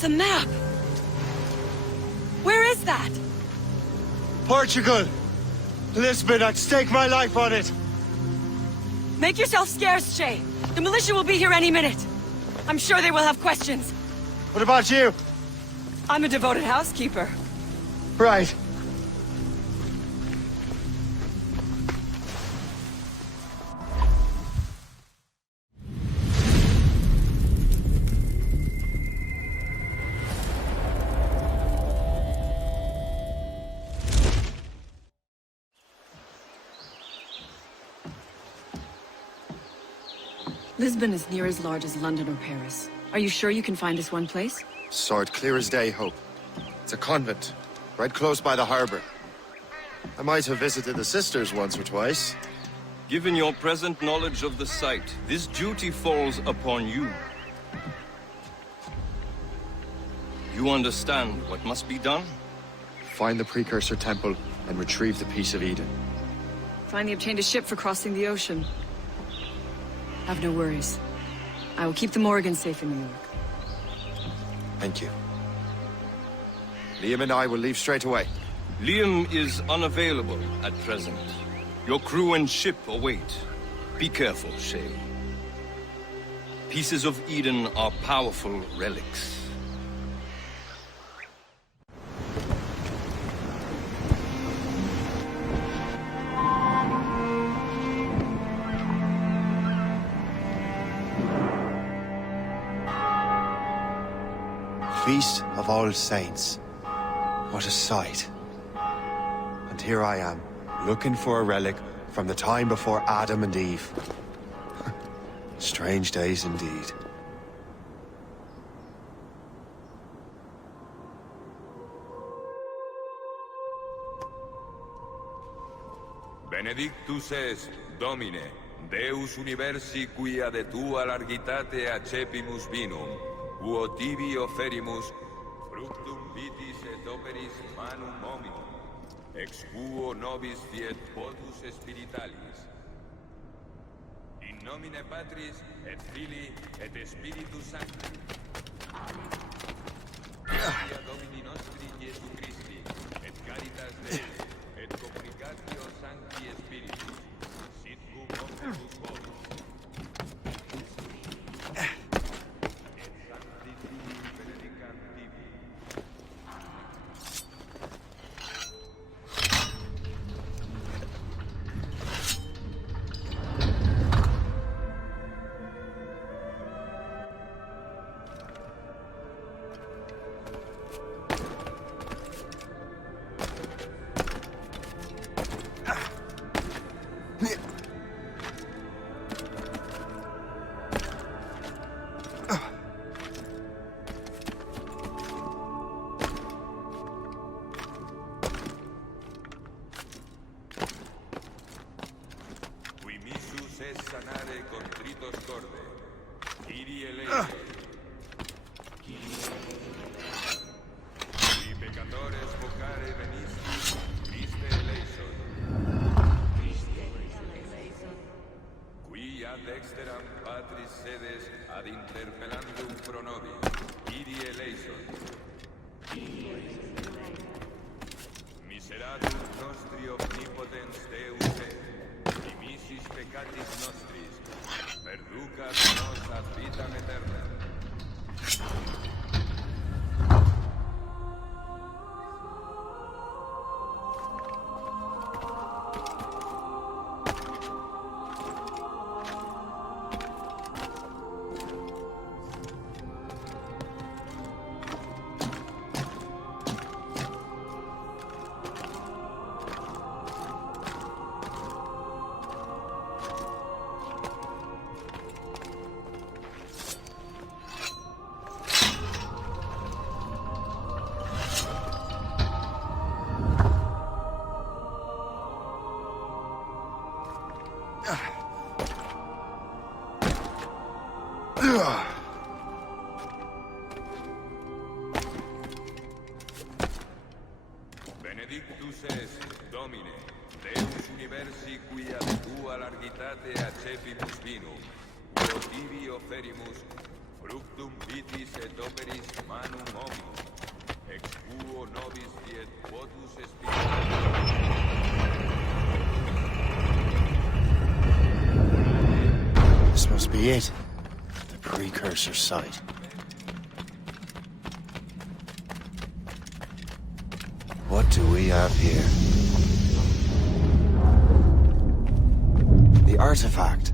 It's a map! Where is that? Portugal! Lisbon, I'd stake my life on it! Make yourself scarce, Shay. The militia will be here any minute. I'm sure they will have questions. What about you? I'm a devoted housekeeper. Right. Lisbon is near as large as London or Paris. Are you sure you can find this one place? Sword clear as day, Hope. It's a convent, right close by the harbor. I might have visited the sisters once or twice. Given your present knowledge of the site, this duty falls upon you. You understand what must be done? Find the precursor temple and retrieve the Piece of Eden. Finally obtained a ship for crossing the ocean. Have no worries. I will keep the Morgans safe in New York. Thank you. Liam and I will leave straight away. Liam is unavailable at present. Your crew and ship await. Be careful, Shay. Pieces of Eden are powerful relics. Feast of All Saints. What a sight. And here I am, looking for a relic from the time before Adam and Eve. Strange days indeed. Benedictus es, Domine, Deus universi quia de tua largitate accepimus vinum, uo tibi oferimus, fructum vitis et operis manum hominum, ex quo nobis fiet votus spiritualis. In nomine Patris, et Filii, et Spiritus Sancti. Gloria Domini nostri Iesu Christi, et caritas Dei, et communicatio Sancti Spiritus, sit cum omnibus vobis. Sanare contritos corde. Kyrie eleison. Qui peccatores vocare venisti, Christe eleison. Qui ad exteram Patris sedes ad interpellandum pro nobis, Kyrie eleison. Miseratum nostri omnipotens Deus et, dimissis peccatis nostris, perducat nos ad vitam aeterna. Benedictus es, Domine, Deus universi quia de tua largitate accepimus vinum, uo tibi oferimus, fructum vitis et operis manum homo, ex quo nobis diet votus spiritus. This must be it. The precursor site. What do we have here? The artifact.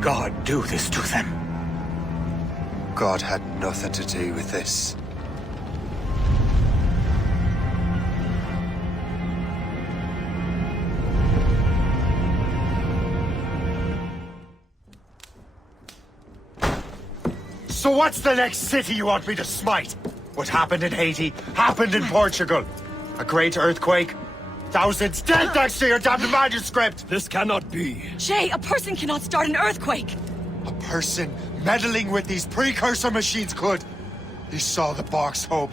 God do this to them? God had nothing to do with this. So what's the next city you want me to smite? What happened in Haiti happened in Portugal. A great earthquake. Thousands dead thanks to your damned manuscript! This cannot be. Shay, a person cannot start an earthquake! A person meddling with these precursor machines could. You saw the box, Hope.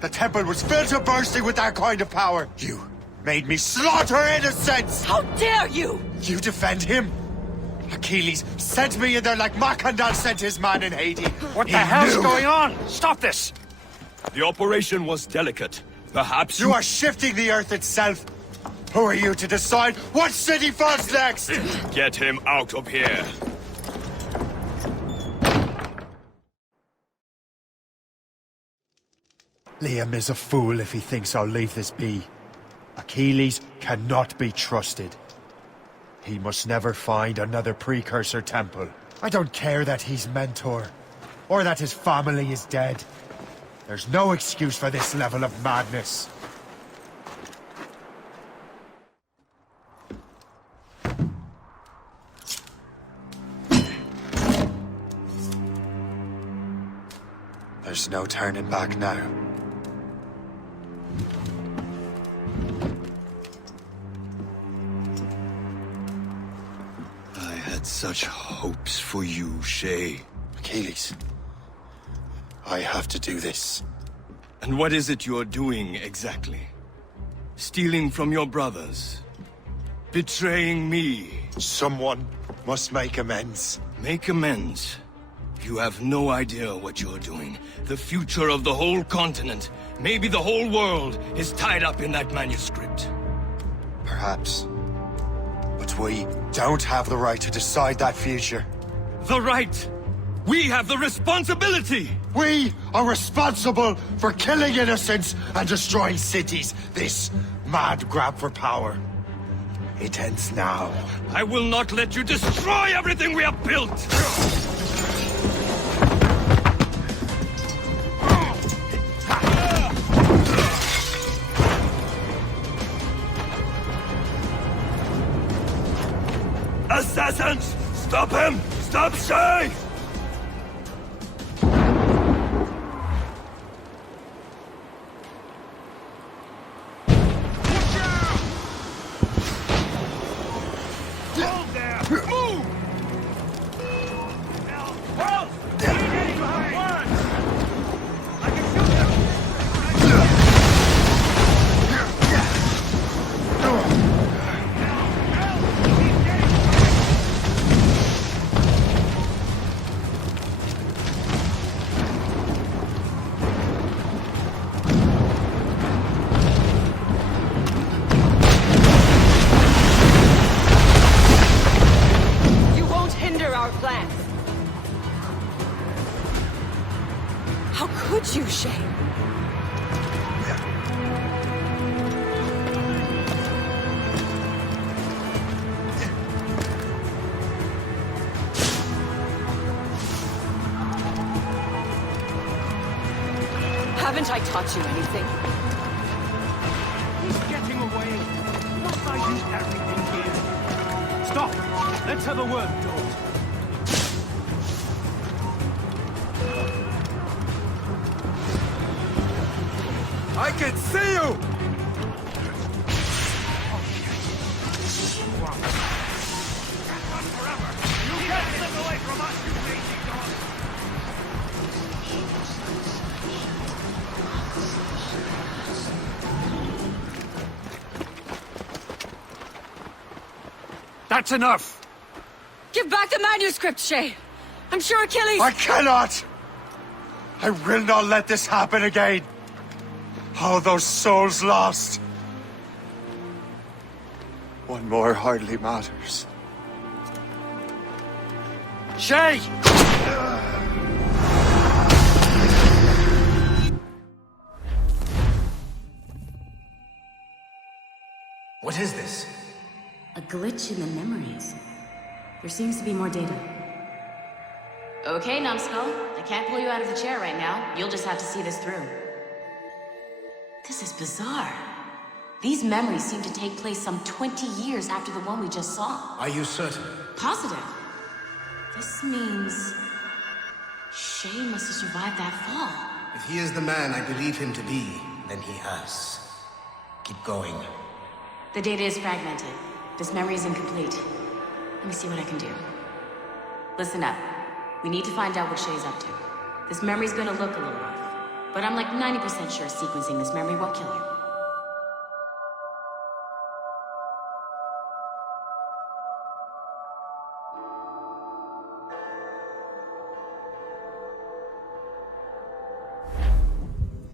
The temple was filled to bursting with that kind of power. You made me slaughter innocents! How dare you! You defend him? Achilles sent me in there like Macandal sent his man in Haiti. What the hell's going on? Stop this! The operation was delicate. Perhaps You are shifting the earth itself. Who are you to decide what city falls next? Get him out of here. Liam is a fool if he thinks I'll leave this be. Achilles cannot be trusted. He must never find another precursor temple. I don't care that he's mentor, or that his family is dead. There's no excuse for this level of madness. There's no turning back now. I had such hopes for you, Shay. Achilles, I have to do this. And what is it you're doing exactly? Stealing from your brothers? Betraying me? Someone must make amends. Make amends? You have no idea what you're doing. The future of the whole continent, maybe the whole world, is tied up in that manuscript. Perhaps. But we don't have the right to decide that future. The right! We have the responsibility! We are responsible for killing innocents and destroying cities. This mad grab for power. It ends now. I will not let you destroy everything we have built! Assassins! Stop him! Stop Shay! How could you, Shay? Haven't I taught you anything? He's getting away. Must I use everything here? Stop! Let's have a word, George. I can see you! You can't slip away from us, you lazy dog! That's enough! Give back the manuscript, Shay! I'm sure Achilles— I cannot! I will not let this happen again! All those souls lost! One more hardly matters. Shay! What is this? A glitch in the memories. There seems to be more data. Okay, Numbskull. I can't pull you out of the chair right now. You'll just have to see this through. This is bizarre. These memories seem to take place some 20 years after the one we just saw. Are you certain? Positive. This means Shay must have survived that fall. If he is the man I believe him to be, then he has. Keep going. The data is fragmented. This memory is incomplete. Let me see what I can do. Listen up. We need to find out what Shay's up to. This memory's gonna look a little rough, but I'm like 90% sure sequencing this memory won't kill you.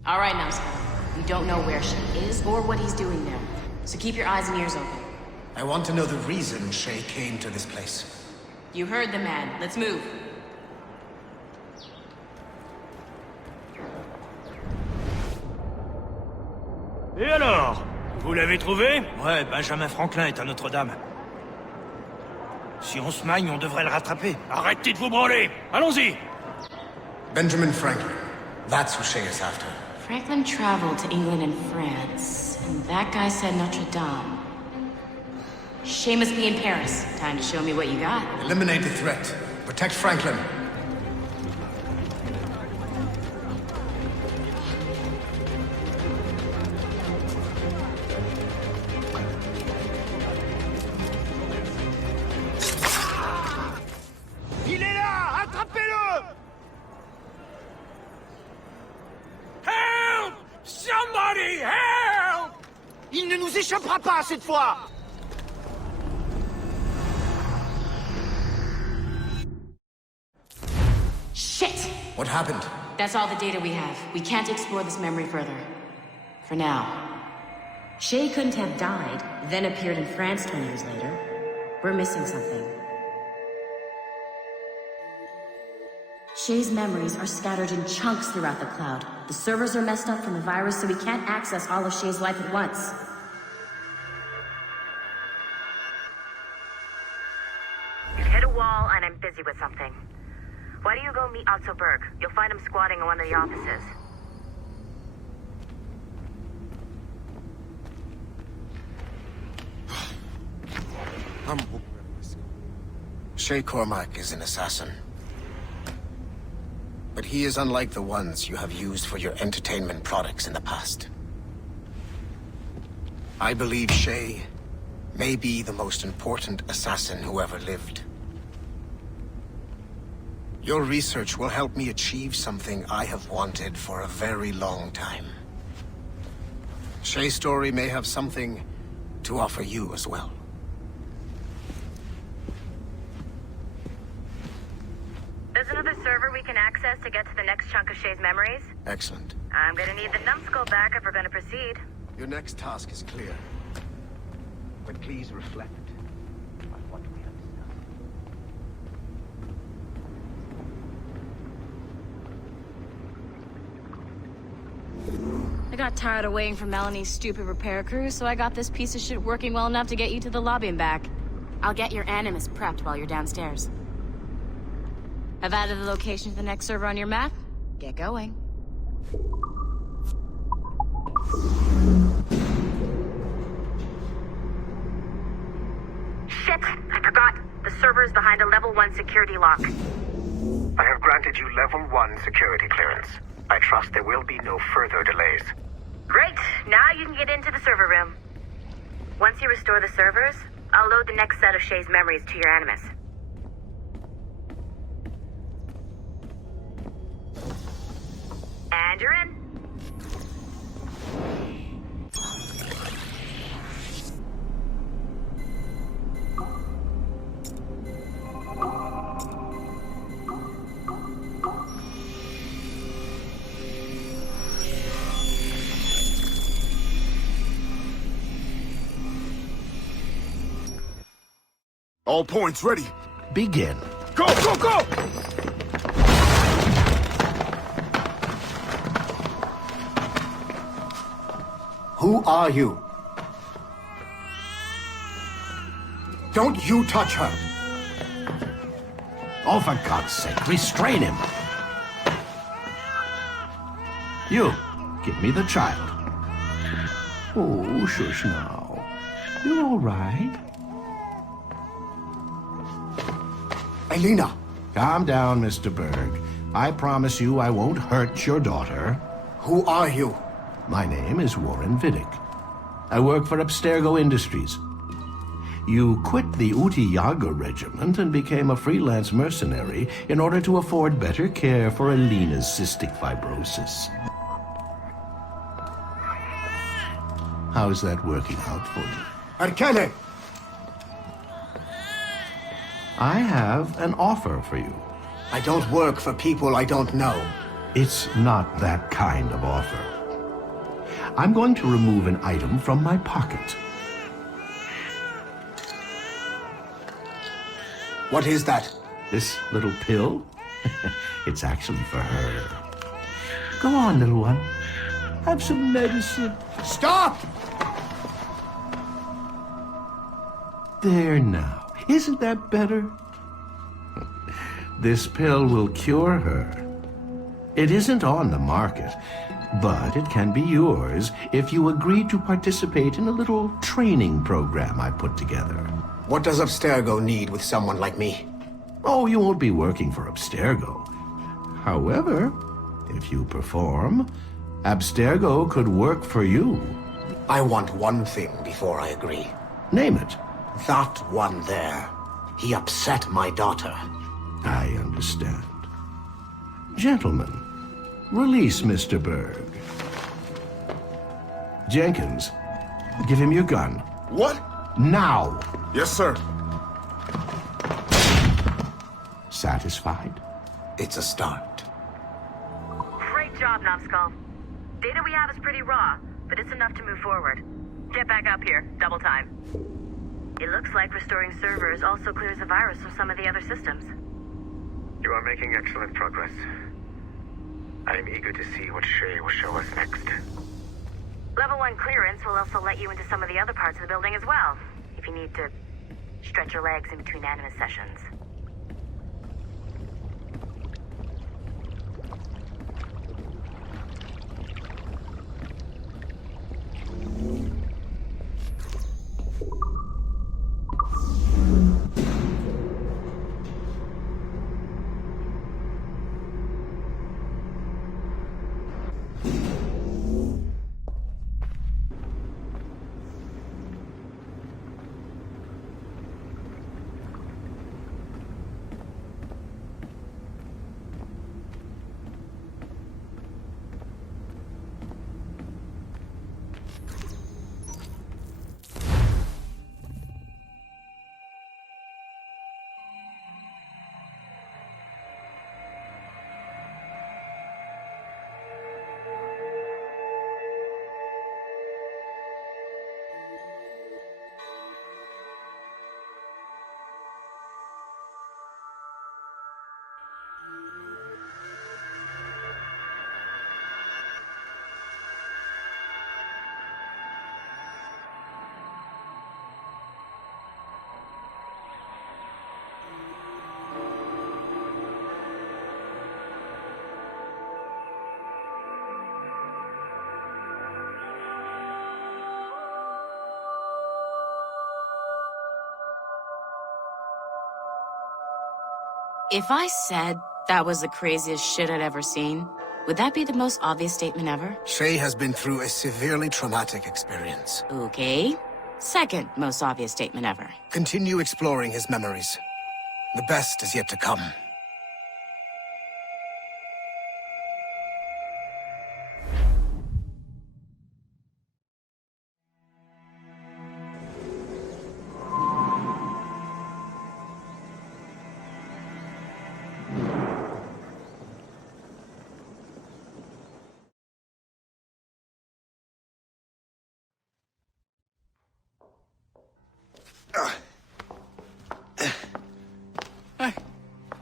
All right, Numbskull. We don't know where Shay is or what he's doing there, so keep your eyes and ears open. I want to know the reason Shay came to this place. You heard the man. Let's move. Et alors? Vous l'avez trouvé? Ouais, Benjamin Franklin est à Notre-Dame. Si on se magne, on devrait le rattraper. Arrêtez de vous branler! Allons-y! Benjamin Franklin. That's who Shay is after. Franklin traveled to England and France, and that guy said Notre Dame. Shay must be in Paris. Time to show me what you got. Eliminate the threat. Protect Franklin. Il est là! Attrapez-le! Help! Somebody help! Il ne nous échappera pas cette fois! Shit! What happened? That's all the data we have. We can't explore this memory further. For now. Shay couldn't have died, then appeared in France 20 years later. We're missing something. Shay's memories are scattered in chunks throughout the cloud. The servers are messed up from the virus, so we can't access all of Shay's life at once. You've hit a wall, and I'm busy with something. Why don't you go meet Otto Berg? You'll find him squatting in one of the offices. Shay Cormac is an assassin. But he is unlike the ones you have used for your entertainment products in the past. I believe Shay may be the most important assassin who ever lived. Your research will help me achieve something I have wanted for a very long time. Shay's story may have something to offer you as well. There's another server we can access to get to the next chunk of Shay's memories. Excellent. I'm gonna need the numbskull back if we're gonna proceed. Your next task is clear. But please reflect on what we have discussed. I got tired of waiting for Melanie's stupid repair crew, so I got this piece of shit working well enough to get you to the lobby and back. I'll get your Animus prepped while you're downstairs. I've added the location to the next server on your map. Get going. Shit! I forgot. The server is behind a level 1 security lock. I have granted you level 1 security clearance. I trust there will be no further delays. Great! Now you can get into the server room. Once you restore the servers, I'll load the next set of Shay's memories to your Animus. And you're in. All points ready. Begin. Go, go, go! Who are you? Don't you touch her! Oh, for God's sake, restrain him! You, give me the child. Oh, shush now. You're all right. Elena! Calm down, Mr. Berg. I promise you I won't hurt your daughter. Who are you? My name is Warren Vidic. I work for Abstergo Industries. You quit the Utiyaga regiment and became a freelance mercenary in order to afford better care for Alina's cystic fibrosis. How's that working out for you? Arkane! I have an offer for you. I don't work for people I don't know. It's not that kind of offer. I'm going to remove an item from my pocket. What is that? This little pill? It's actually for her. Go on, little one. Have some medicine. Stop! There now. Isn't that better? This pill will cure her. It isn't on the market, but it can be yours if you agree to participate in a little training program I put together. What does Abstergo need with someone like me? Oh, you won't be working for Abstergo. However, if you perform, Abstergo could work for you. I want one thing before I agree. Name it. That one there. He upset my daughter. I understand. Gentlemen, release Mr. Berg. Jenkins, give him your gun. What? Now! Yes, sir. Satisfied? It's a start. Great job, Numbskull. Data we have is pretty raw, but it's enough to move forward. Get back up here. Double time. It looks like restoring servers also clears the virus from some of the other systems. You are making excellent progress. I am eager to see what Shay will show us next. Level 1 clearance will also let you into some of the other parts of the building as well, if you need to stretch your legs in between animus sessions. If I said that was the craziest shit I'd ever seen, would that be the most obvious statement ever? Shay has been through a severely traumatic experience. Okay. Second most obvious statement ever. Continue exploring his memories. The best is yet to come.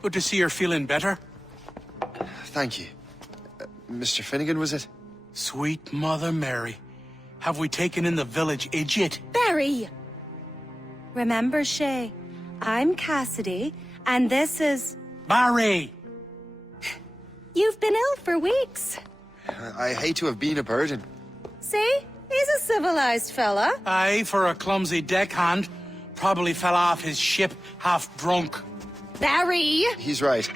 Good to see you're feeling better. Thank you. Mr. Finnegan, was it? Sweet Mother Mary. Have we taken in the village idiot? Barry! Remember, Shay, I'm Cassidy, and this is... Barry! You've been ill for weeks. I hate to have been a burden. See? He's a civilized fella. Aye, for a clumsy deckhand. Probably fell off his ship half drunk. Barry! He's right.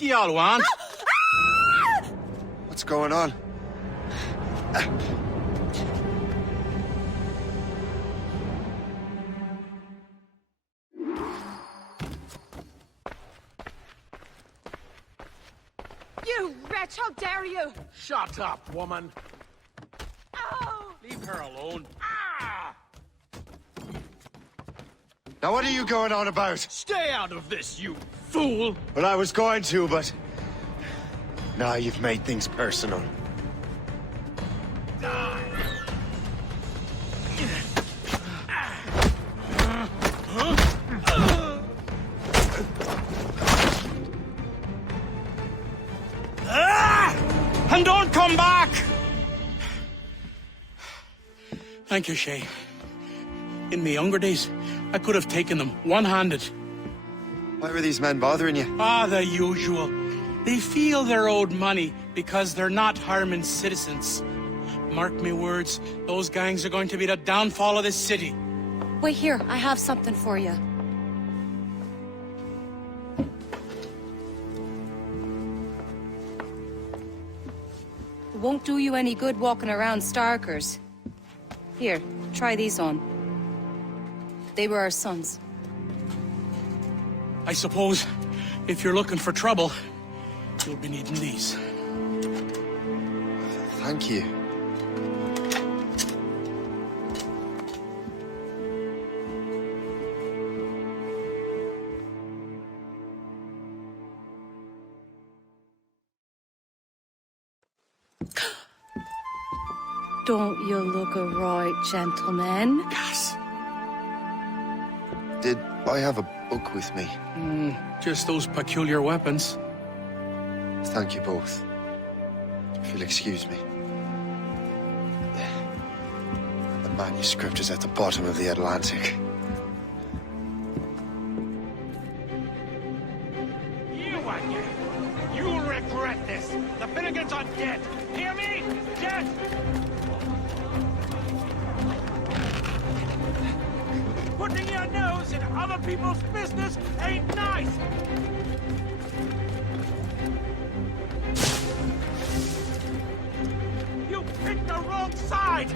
do y'all want? What's going on? You wretch, how dare you! Shut up, woman. Oh! Leave her alone. Now what are you going on about? Stay out of this, you fool! Well, I was going to, but... Now you've made things personal. And don't come back! Thank you, Shay. In my younger days, I could have taken them one-handed. Why were these men bothering you? Ah, the usual. They feel they're owed money because they're not harming citizens. Mark me words, those gangs are going to be the downfall of this city. Wait here, I have something for you. It won't do you any good walking around Starkers. Here, try these on. They were our sons. I suppose, if you're looking for trouble, you'll be needing these. Thank you. Don't you look a right gentleman? Yes. Did I have a book with me? Just those peculiar weapons. Thank you both. If you'll excuse me. The manuscript is at the bottom of the Atlantic. You and you! You'll regret this! The Finnegans are dead! Hear me? Dead! Putting your nose in other people's business ain't nice! You picked the wrong side!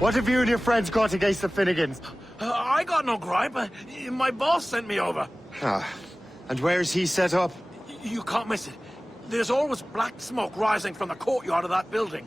What have you and your friends got against the Finnegans? I got no gripe. My boss sent me over. Ah, and where's he set up? You can't miss it. There's always black smoke rising from the courtyard of that building.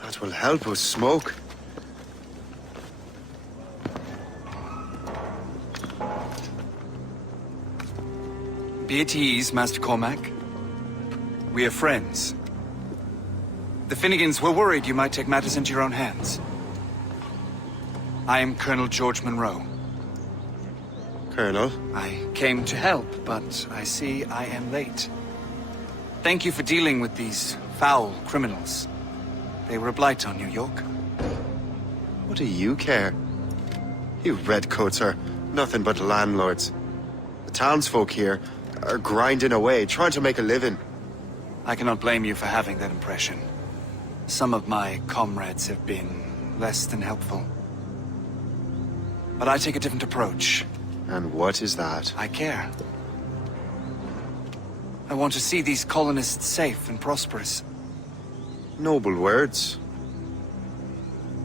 That will help us smoke. Be at ease, Master Cormac. We are friends. The Finnegans were worried you might take matters into your own hands. I am Colonel George Monroe. Colonel? I came to help, but I see I am late. Thank you for dealing with these foul criminals. They were a blight on New York. What do you care? You redcoats are nothing but landlords. The townsfolk here are grinding away, trying to make a living. I cannot blame you for having that impression. Some of my comrades have been less than helpful. But I take a different approach. And what is that? I care. I want to see these colonists safe and prosperous. Noble words.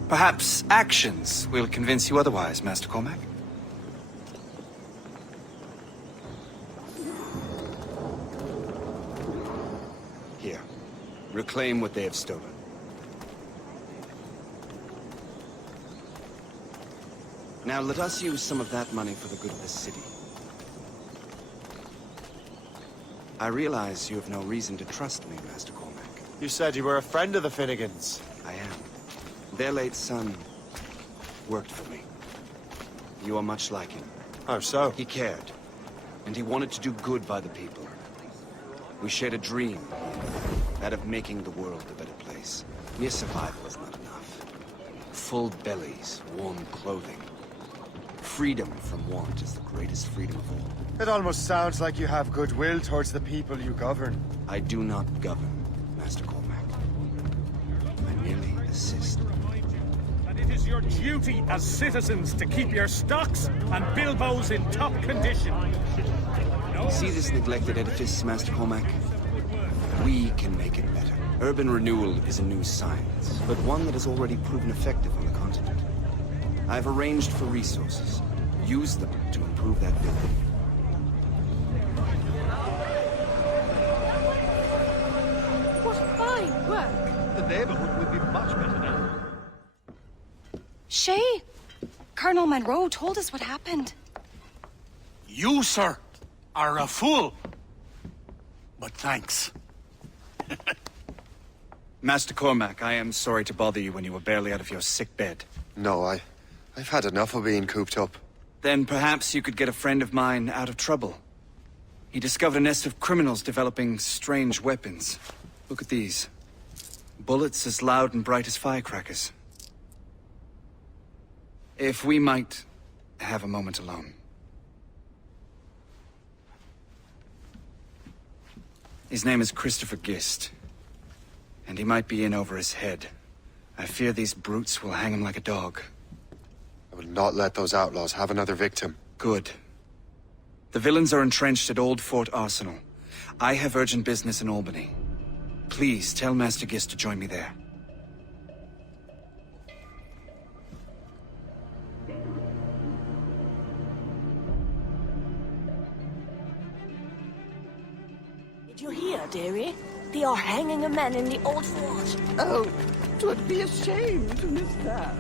Perhaps actions will convince you otherwise, Master Cormac. Reclaim what they have stolen. Now let us use some of that money for the good of the city. I realize you have no reason to trust me, Master Cormac. You said you were a friend of the Finnegans. I am. Their late son worked for me. You are much like him. How so? He cared, and he wanted to do good by the people. We shared a dream, that of making the world a better place. Mere survival is not enough. Full bellies, warm clothing. Freedom from want is the greatest freedom of all. It almost sounds like you have goodwill towards the people you govern. I do not govern, Master Cormac. I merely assist. And it is your duty as citizens to keep your stocks and bilboes in top condition. See this neglected edifice, Master Cormac? We can make it better. Urban renewal is a new science, but one that has already proven effective on the continent. I've arranged for resources. Use them to improve that building. What fine work! The neighborhood would be much better now. Shay! Colonel Monroe told us what happened. You, sir, are a fool. But thanks. Master Cormac, I am sorry to bother you when you were barely out of your sick bed. No, I've had enough of being cooped up. Then perhaps you could get a friend of mine out of trouble. He discovered a nest of criminals developing strange weapons. Look at these. Bullets as loud and bright as firecrackers. If we might have a moment alone. His name is Christopher Gist. And he might be in over his head. I fear these brutes will hang him like a dog. I will not let those outlaws have another victim. Good. The villains are entrenched at Old Fort Arsenal. I have urgent business in Albany. Please tell Master Gist to join me there. Did you hear, dearie? They are hanging a man in the old fort. Oh, 'twould be a shame to miss that.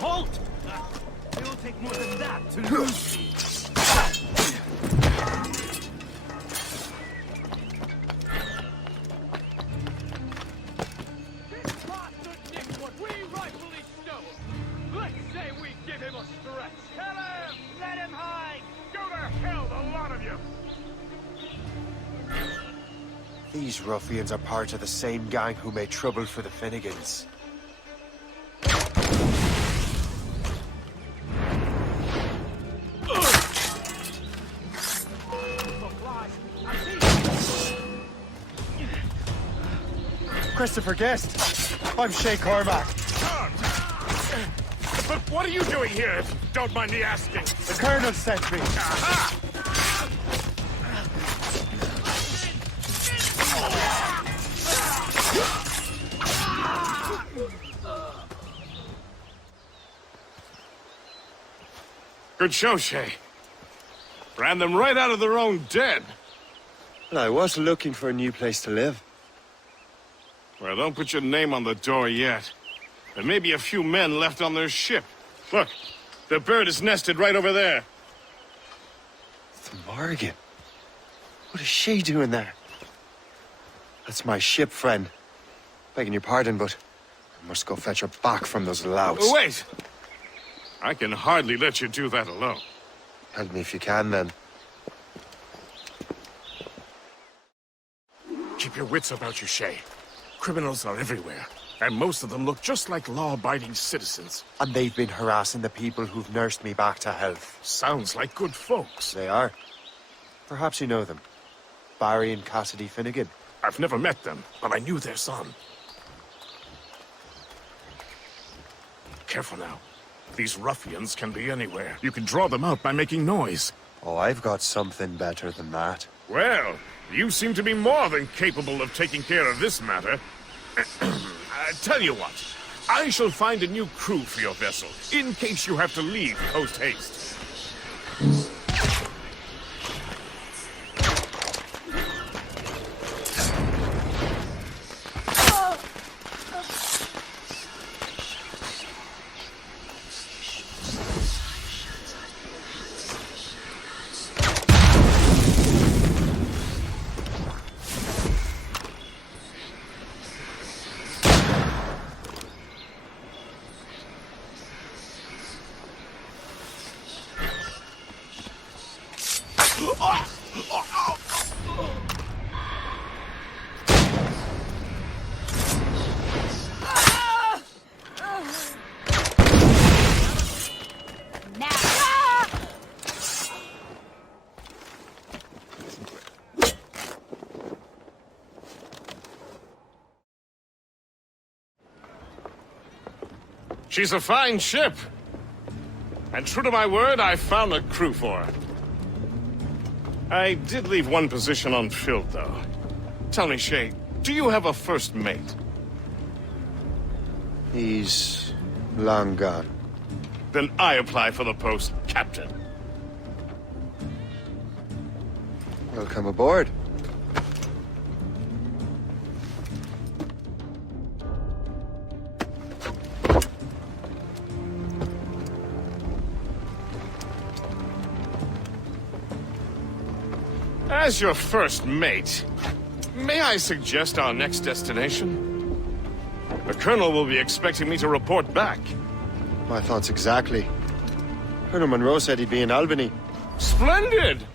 Halt! It will take more than that to lose me. These ruffians are part of the same gang who made trouble for the Finnegans. Christopher Guest. I'm Shay Cormac. But what are you doing here, if you don't mind me asking? The Colonel sent me. Aha! Good show, Shay. Ran them right out of their own den. Well, I was looking for a new place to live. Well, don't put your name on the door yet. There may be a few men left on their ship. Look, the bird is nested right over there. The Morgan. What is she doing there? That's my ship, friend. Begging your pardon, but I must go fetch her back from those louts. Wait! I can hardly let you do that alone. Help me if you can, then. Keep your wits about you, Shay. Criminals are everywhere, and most of them look just like law-abiding citizens. And they've been harassing the people who've nursed me back to health. Sounds like good folks. They are. Perhaps you know them. Barry and Cassidy Finnegan. I've never met them, but I knew their son. Careful now. These ruffians can be anywhere. You can draw them out by making noise. Oh, I've got something better than that. Well, you seem to be more than capable of taking care of this matter. Tell you what, I shall find a new crew for your vessel, in case you have to leave post-haste. She's a fine ship. And true to my word, I found a crew for her. I did leave one position unfilled, though. Tell me, Shay, do you have a first mate? He's long gone. Then I apply for the post, Captain. Welcome aboard. As your first mate, may I suggest our next destination? The Colonel will be expecting me to report back. My thoughts exactly. Colonel Monroe said he'd be in Albany. Splendid!